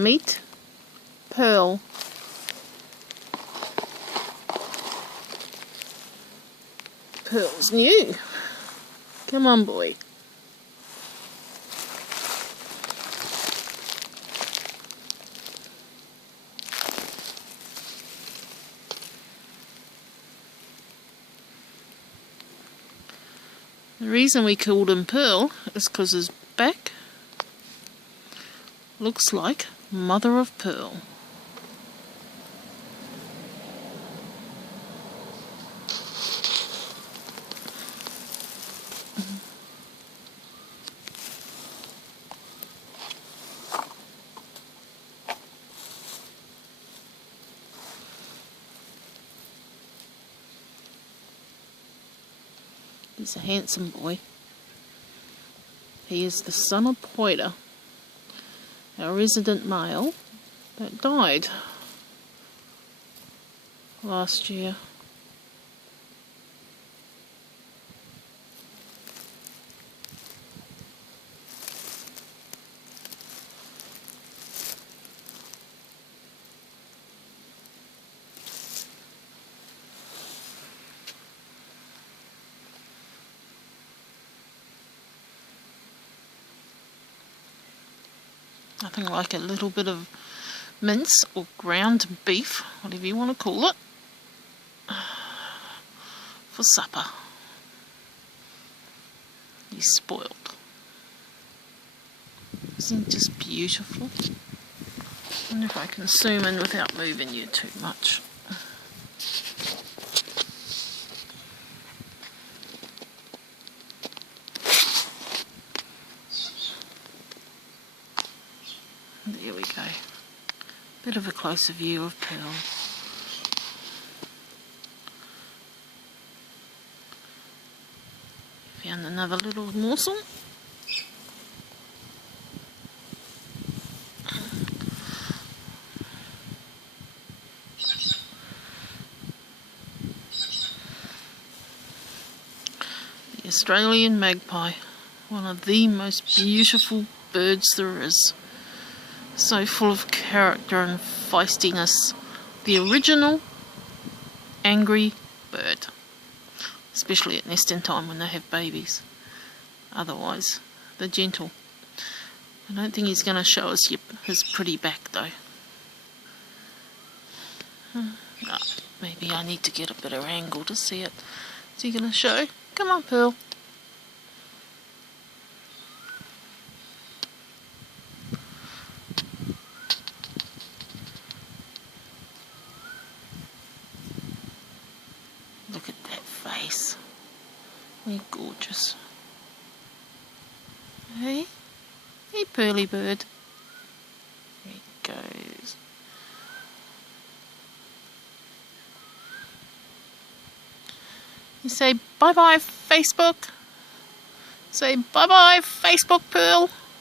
Meet Pearl. Pearl's new. Come on, boy. The reason we called him Pearl is because his back looks like mother of pearl. He's a handsome boy. He is the son of Poiter, our resident male that died last year. Nothing like a little bit of mince or ground beef, whatever you want to call it, for supper. He's spoiled. Isn't he just beautiful? I wonder if I can zoom in without moving you too much. There we go. Bit of a closer view of Pearl. Found another little morsel. The Australian magpie, one of the most beautiful birds there is. So full of character and feistiness. The original angry bird. Especially at nesting time when they have babies. Otherwise, they're gentle. I don't think he's going to show us his pretty back though. Oh, maybe I need to get a better angle to see it. Is he going to show? Come on, Pearl. Look at that face. You're gorgeous. Hey? Hey, Pearly bird. There he goes. You say bye-bye, Facebook. Say bye-bye, Facebook, Pearl.